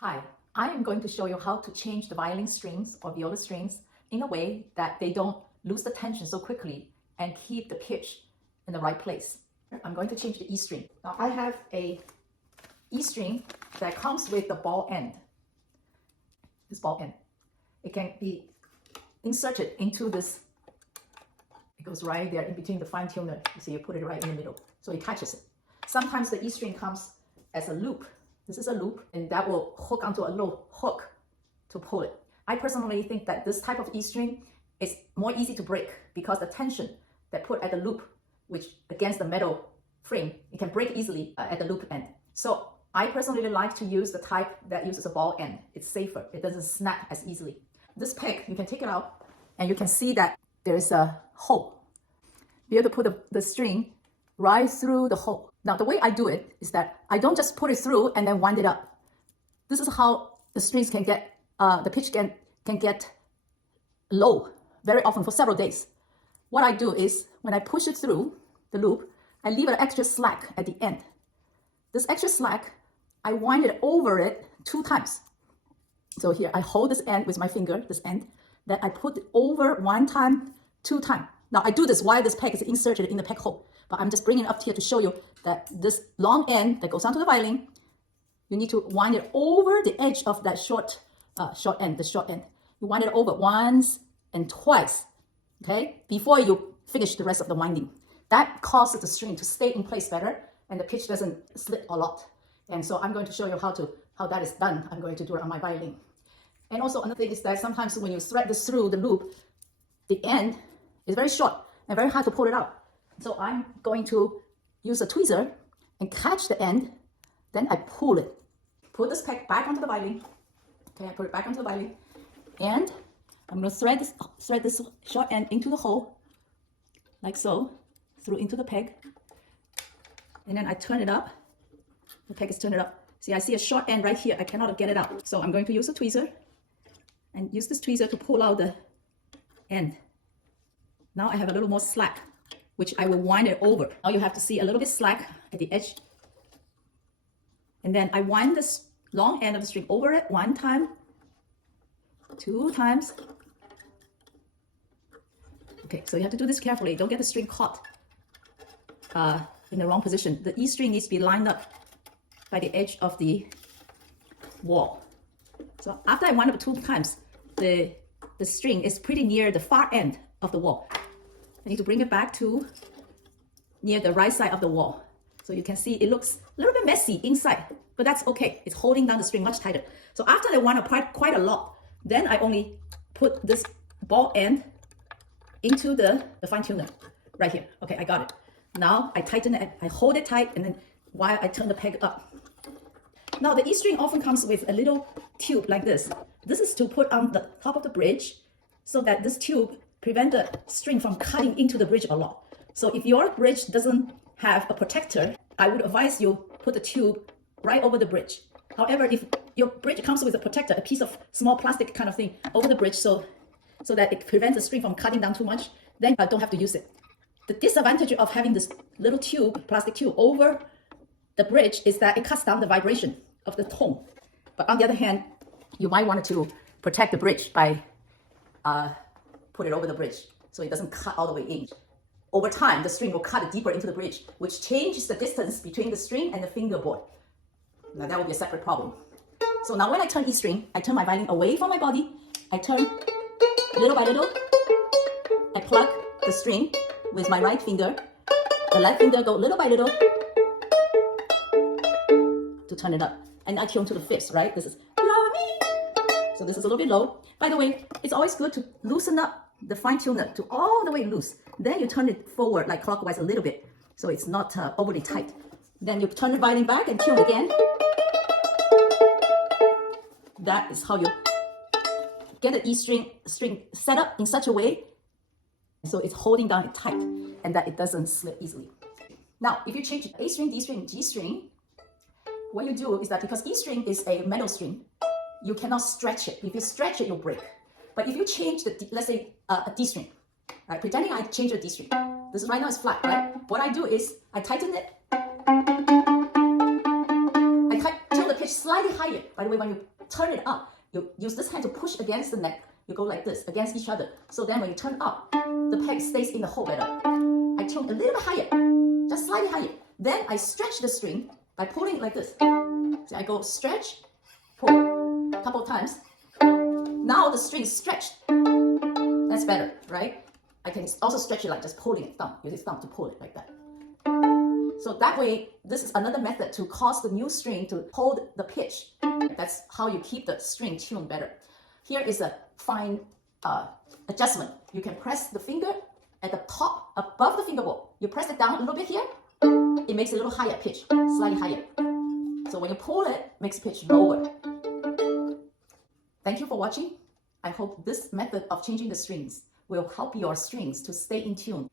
Hi, I am going to show you how to change the violin strings or viola strings in a way that they don't lose the tension so quickly and keep the pitch in the right place. I'm going to change the E string. Now I have a E string that comes with the ball end. This ball end. It can be inserted into this. It goes right there in between the fine tuner. You see, you put it right in the middle. So it catches it. Sometimes the E string comes as a loop. This is a loop, and that will hook onto a little hook to pull it. I personally think that this type of E string is more easy to break because the tension that put at the loop, which against the metal frame, it can break easily at the loop end. So I personally like to use the type that uses a ball end. It's safer. It doesn't snap as easily. This peg, you can take it out, and you can see that there is a hole. Be able to put the string right through the hole. Now, the way I do it is that I don't just put it through and then wind it up. This is how the strings can get, the pitch can get low very often for several days. What I do is when I push it through the loop, I leave an extra slack at the end. This extra slack, I wind it over it 2 times. So here, I hold this end with my finger, this end, then I put it over 1 time, 2 times. Now, I do this while this peg is inserted in the peg hole, but I'm just bringing it up here to show you that this long end that goes onto the violin, you need to wind it over the edge of that short end, the short end. You wind it over once and twice, okay, before you finish the rest of the winding. That causes the string to stay in place better, and the pitch doesn't slip a lot. And so I'm going to show you how that is done. I'm going to do it on my violin. And also another thing is that sometimes when you thread this through the loop, the end is very short and very hard to pull it out. So I'm going to use a tweezer and catch the end, then I pull it. Put this peg back onto the violin. Okay, I put it back onto the violin, and I'm going to thread this short end into the hole, like so, through into the peg, and then I turn it up. The peg is turned up. See, I see a short end right here. I cannot get it out. So I'm going to use a tweezer and use this tweezer to pull out the end. Now I have a little more slack, which I will wind it over. Now you have to see a little bit slack at the edge. And then I wind this long end of the string over it 1 time, 2 times. Okay, so you have to do this carefully. Don't get the string caught in the wrong position. The E string needs to be lined up by the edge of the wall. So after I wind up 2 times, the string is pretty near the far end of the wall. I need to bring it back to near the right side of the wall. So you can see it looks a little bit messy inside, but that's okay. It's holding down the string much tighter. So after I wind up quite a lot, then I only put this ball end into the fine tuner right here. Okay, I got it. Now I tighten it, I hold it tight, and then while I turn the peg up. Now the E string often comes with a little tube like this. This is to put on the top of the bridge so that this tube prevent the string from cutting into the bridge a lot. So if your bridge doesn't have a protector, I would advise you put the tube right over the bridge. However, if your bridge comes with a protector, a piece of small plastic kind of thing over the bridge so that it prevents the string from cutting down too much, then I don't have to use it. The disadvantage of having this little tube, plastic tube over the bridge is that it cuts down the vibration of the tone. But on the other hand, you might want to protect the bridge by put it over the bridge so it doesn't cut all the way in. Over time, the string will cut deeper into the bridge, which changes the distance between the string and the fingerboard. Now that will be a separate problem. So now when I turn E string, I turn my violin away from my body. I turn little by little. I plug the string with my right finger. The left finger go little by little to turn it up. And I tune to the 5th, right? This is la mi. So this is a little bit low. By the way, it's always good to loosen up the fine tuner to all the way loose. Then you turn it forward like clockwise a little bit, so it's not overly tight. Then you turn the violin back and tune again. That is how you get the E string set up in such a way so it's holding down it tight and that it doesn't slip easily. Now, if you change A string, D string, G string, what you do is that because E string is a metal string, you cannot stretch it. If you stretch it, you'll break. But if you change let's say a D string, right? Pretending I change a D string. This is right now it's flat, right? What I do is I tighten it. I tilt the pitch pitch slightly higher. By the way, when you turn it up, you use this hand to push against the neck. You go like this, against each other. So then when you turn up, the peg stays in the hole better. I tune a little bit higher, just slightly higher. Then I stretch the string by pulling like this. So I go stretch, pull, a couple of times. Now the string is stretched. That's better, right? I can also stretch it like just pulling it thumb. Use thumb to pull it like that. So that way, this is another method to cause the new string to hold the pitch. That's how you keep the string tuned better. Here is a fine adjustment. You can press the finger at the top above the fingerboard. You press it down a little bit here. It makes a little higher pitch, slightly higher. So when you pull it, it makes pitch lower. Thank you for watching. I hope this method of changing the strings will help your strings to stay in tune.